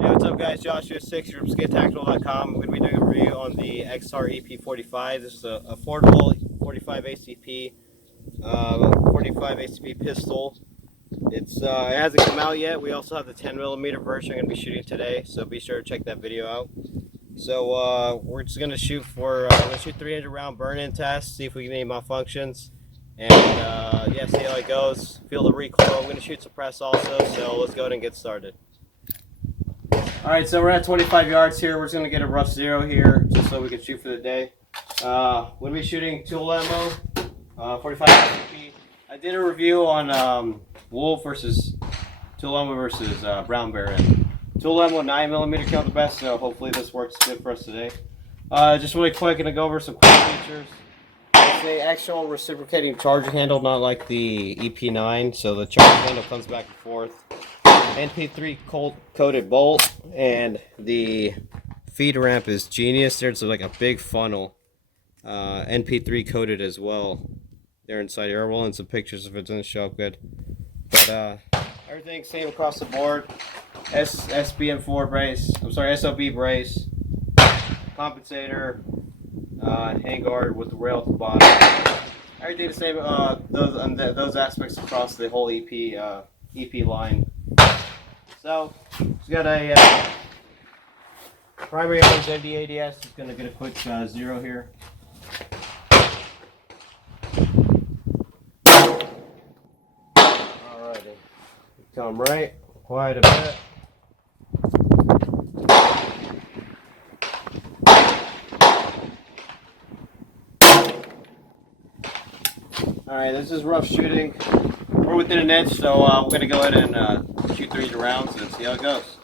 Hey, what's up guys? Joshua6 from SkidTactical.com. I'm going to be doing a review on the Extar EP45. This is an affordable 45 ACP 45 ACP pistol. It hasn't come out yet. We also have the 10mm version I'm going to be shooting today, so be sure to check that video out. So we're just going to shoot 300 round burn-in test, see if we can get any malfunctions, and yeah, see how it goes. Feel the recoil. I'm going to shoot suppress also, so let's go ahead and get started. Alright, so we're at 25 yards here. We're just going to get a rough zero here, just so we can shoot for the day. We're going to be shooting tool ammo, 45 ACP. I did a review on Wolf versus tool ammo versus Brown Bear. Tool ammo 9mm count the best, so hopefully this works good for us today. Just really quick, going to go over some quick features. It's an actual reciprocating charger handle, not like the EP9, so the charger handle comes back and forth. NP3 coated bolt, and the feed ramp is genius. There's like a big funnel, NP3 coated as well. There inside here. I'll roll in some pictures if it doesn't show up good. But everything's same across the board. SBM4 brace. I'm sorry, SOB brace, compensator, handguard with the rail at the bottom. Everything the same. Those aspects across the whole EP line. So, it's got a primary arms ND-ADS. Just going to get a quick zero here. Alrighty. Come right, quite a bit. Alright, this is rough shooting. We're within an inch, so we're going to go ahead and shoot 300 rounds and see how it goes.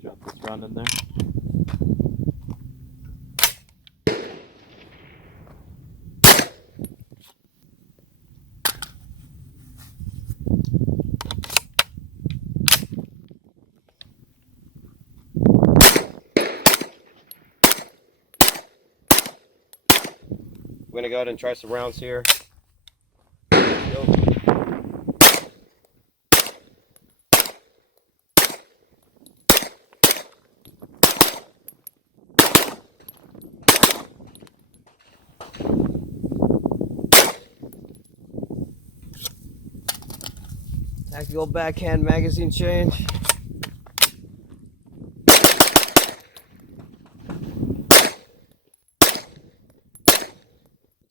Drop this round in there. We're going to go ahead and try some rounds here. Tactical backhand magazine change.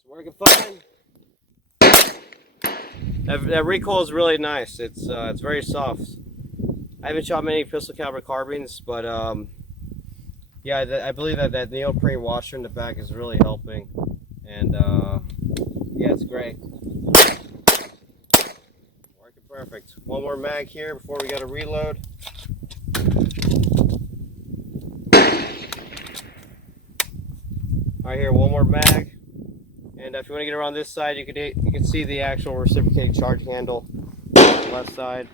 Working fine. That recoil is really nice. It's very soft. I haven't shot many pistol caliber carbines, but yeah, I believe that neoprene washer in the back is really helping, and yeah, it's great. Working perfect. One more mag here before we got to reload. All right, here, one more mag. And if you want to get around this side, you can see the actual reciprocating charge handle on the left side.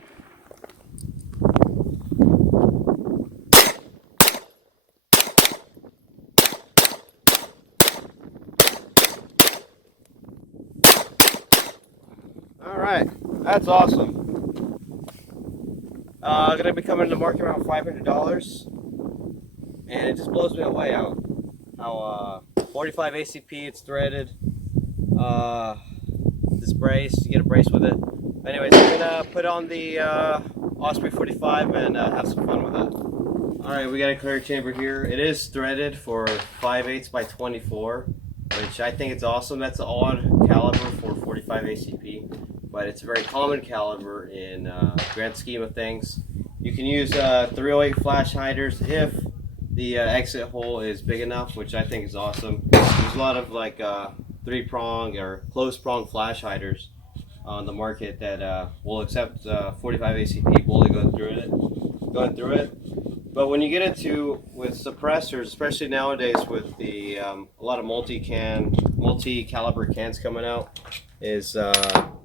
Alright, that's awesome. Going to be coming to the market around $500. And it just blows me away how 45 ACP, it's threaded. This brace, you get a brace with it. Anyways, we're gonna put on the Osprey 45 and have some fun with it. Alright, we got a clear chamber here. It is threaded for 5/8 by 24, which I think it's awesome. That's an odd caliber for 45 ACP, but it's a very common caliber in grand scheme of things. You can use 308 flash hiders if the exit hole is big enough, which I think is awesome. There's a lot of like 3-prong or closed prong flash hiders on the market that will accept 45 ACP bullet going through it. But when you get into with suppressors, especially nowadays with the a lot of multi-caliber cans coming out, is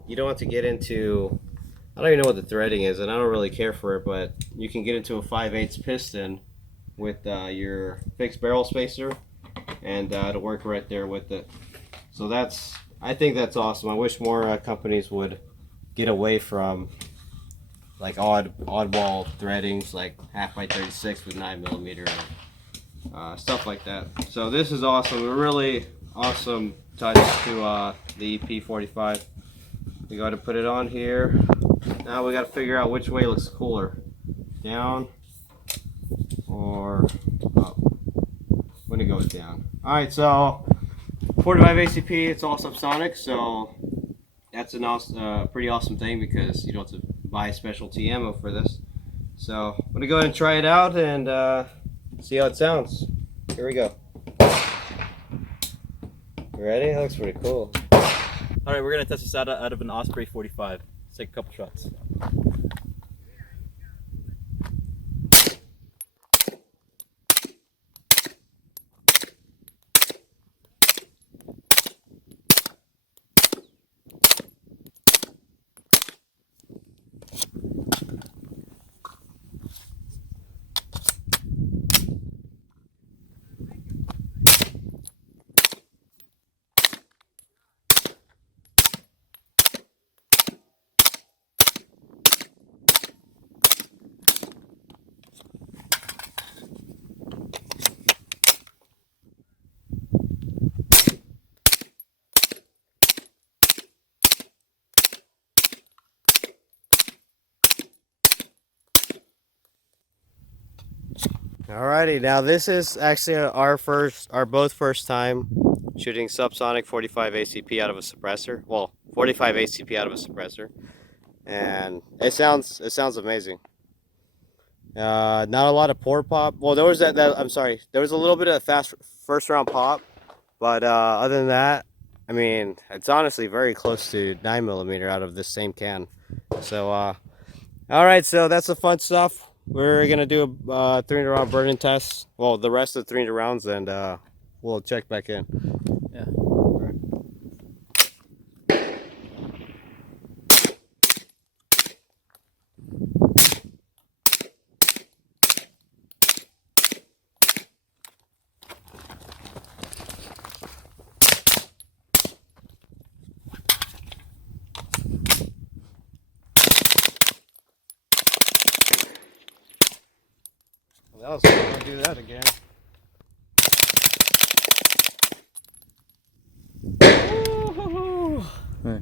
you don't have to get into I don't even know what the threading is, and I don't really care for it, but you can get into a 5/8 piston with your fixed barrel spacer, and it'll work right there with it. So I think that's awesome. I wish more companies would get away from like oddball threadings, like 1/2x36 with 9mm, stuff like that. So this is awesome. A really awesome touch to the EP45. We got to put it on here. Now we got to figure out which way looks cooler, down or up. When it goes down. All right, so 45 ACP, it's all subsonic, so that's an awesome, pretty awesome thing because you don't have to buy specialty ammo for this. So I'm gonna go ahead and try it out and see how it sounds. Here we go. You ready? That looks pretty cool. All right, we're gonna test this out of an Osprey 45. Let's take a couple shots. Alrighty, now this is actually our both first time shooting subsonic 45 ACP out of a suppressor. Well, 45 ACP out of a suppressor, and it sounds amazing. Not a lot of port pop. Well, there was I'm sorry, there was a little bit of fast first round pop, but other than that, I mean, it's honestly very close to 9mm out of this same can. So, all right, so that's the fun stuff. We're gonna do a 300 round burn-in test. Well, the rest of the 300 rounds, and we'll check back in. Yeah. Well, so we're gonna do that again. Right.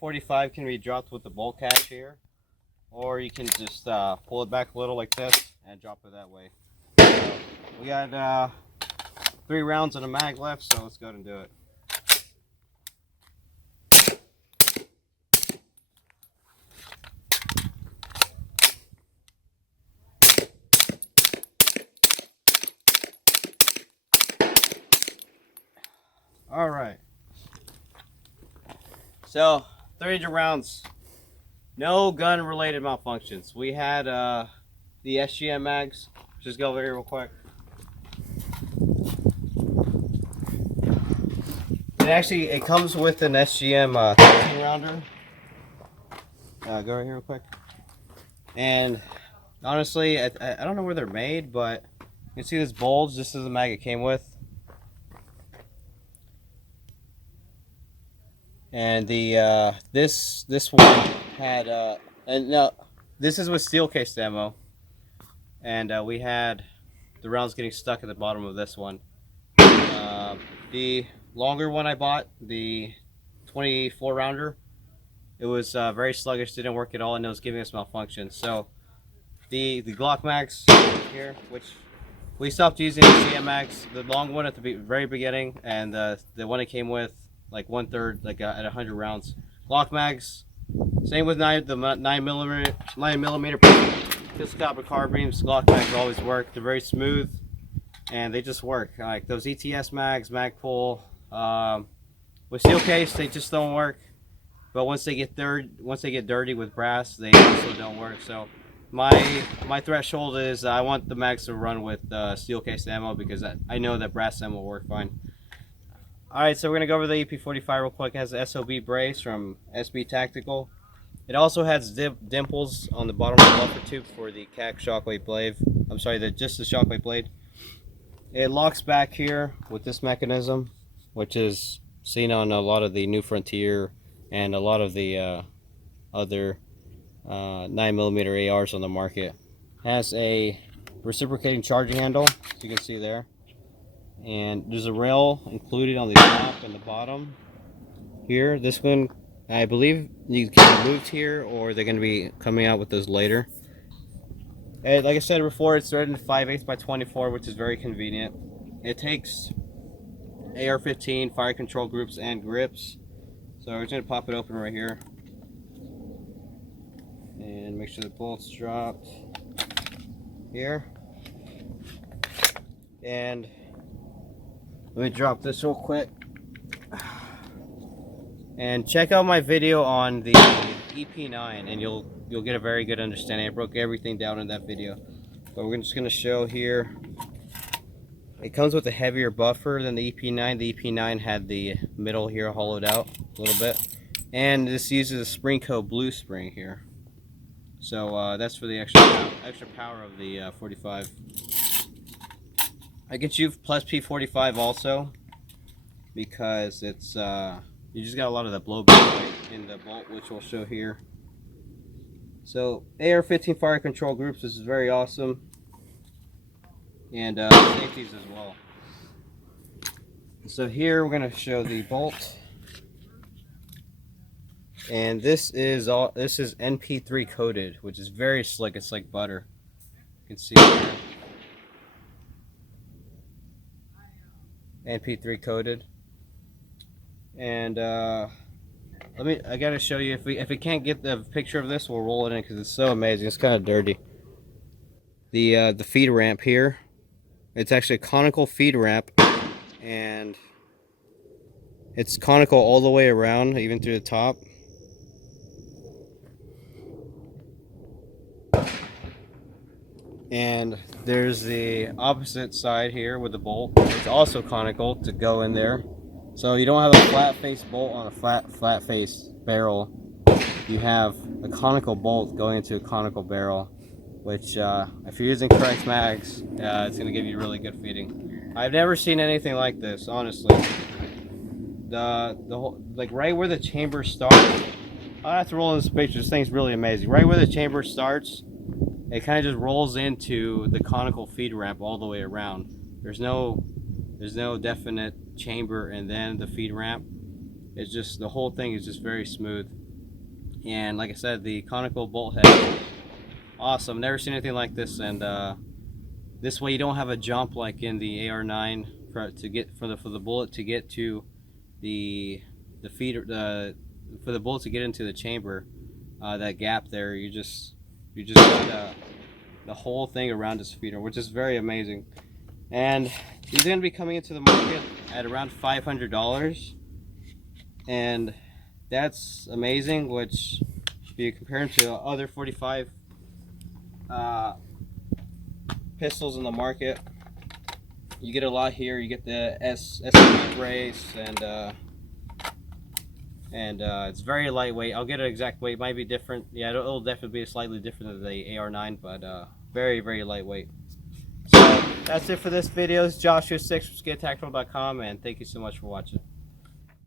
P45 can be dropped with the bolt catch here, or you can just pull it back a little like this and drop it that way. So we got 3 rounds in a mag left, so let's go ahead and do it. All right. So 300 rounds. No gun-related malfunctions. We had the SGM mags. Just go over here real quick. It comes with an SGM 13 rounder. Go right here real quick. And honestly, I don't know where they're made, but you can see this bulge. This is the mag it came with. And the this one had and no, this is with steel cased ammo. And we had the rounds getting stuck at the bottom of this one. The longer one I bought, the 24 rounder, it was very sluggish, didn't work at all, and it was giving us malfunction. So the Glock mags here, which we stopped using the CM mags, the long one at the very beginning, and the one it came with, like 1/3, like at 100 rounds. Glock mags, same with the 9mm pistol caliber carbines. Glock mags always work. They're very smooth, and they just work. Like those ETS mags, Magpul, with steel case, they just don't work. But once they get dirty with brass, they also don't work. So my threshold is I want the mags to run with steel case ammo, because I know that brass ammo will work fine. Alright, so we're going to go over the EP45 real quick. It has the SOB brace from SB Tactical. It also has dimples on the bottom of the buffer tube for the CAC shockwave blade. I'm sorry, just the shockwave blade. It locks back here with this mechanism, which is seen on a lot of the New Frontier and a lot of the other 9mm ARs on the market. It has a reciprocating charging handle, as you can see there. And there's a rail included on the top and the bottom here. This one, I believe, you can be moved here, or they're going to be coming out with those later. And like I said before, it's threaded in 5/8 by 24, which is very convenient. It takes AR-15 fire control groups and grips. So we're just going to pop it open right here and make sure the bolt's dropped here. And let me drop this real quick. And check out my video on the EP9, and you'll get a very good understanding. I broke everything down in that video, but we're just going to show here. It comes with a heavier buffer than the EP9. The EP9 had the middle here hollowed out a little bit, and this uses a spring coat blue spring here. So that's for the extra power of the 45. I get you plus P45 also, because it's you just got a lot of the blowback in the bolt, which we'll show here. So AR-15 fire control groups, this is very awesome, and safeties as well. So here we're going to show the bolt, and this is NP3 coated, which is very slick. It's like butter. You can see here. NP3 coated, and I gotta show you, if we can't get the picture of this, we'll roll it in because it's so amazing. It's kind of dirty. The feed ramp here, it's actually a conical feed ramp, and it's conical all the way around, even through the top. And there's the opposite side here with the bolt. It's also conical to go in there. So you don't have a flat face bolt on a flat face barrel. You have a conical bolt going into a conical barrel, which if you're using correct mags, it's going to give you really good feeding. I've never seen anything like this, honestly. The whole, like right where the chamber starts, I'll have to roll in this picture. This thing's really amazing. Right where the chamber starts, it kind of just rolls into the conical feed ramp all the way around. There's no definite chamber and then the feed ramp. It's just, the whole thing is just very smooth. And like I said, the conical bolt head, awesome. Never seen anything like this. And this way you don't have a jump like in the AR9 for the bullet to get to the feeder, for the bullet to get into the chamber. That gap there, you just got the whole thing around this feeder, which is very amazing. And these are going to be coming into the market at around $500, and that's amazing. Which, if you compare them to other 45 pistols in the market, you get a lot here. You get the SMG brace, and it's very lightweight. I'll get an exact weight. Might be different. Yeah, it'll definitely be slightly different than the AR9, but very, very lightweight. So that's it for this video. It's Joshua6 from SkidTactical.com, and thank you so much for watching.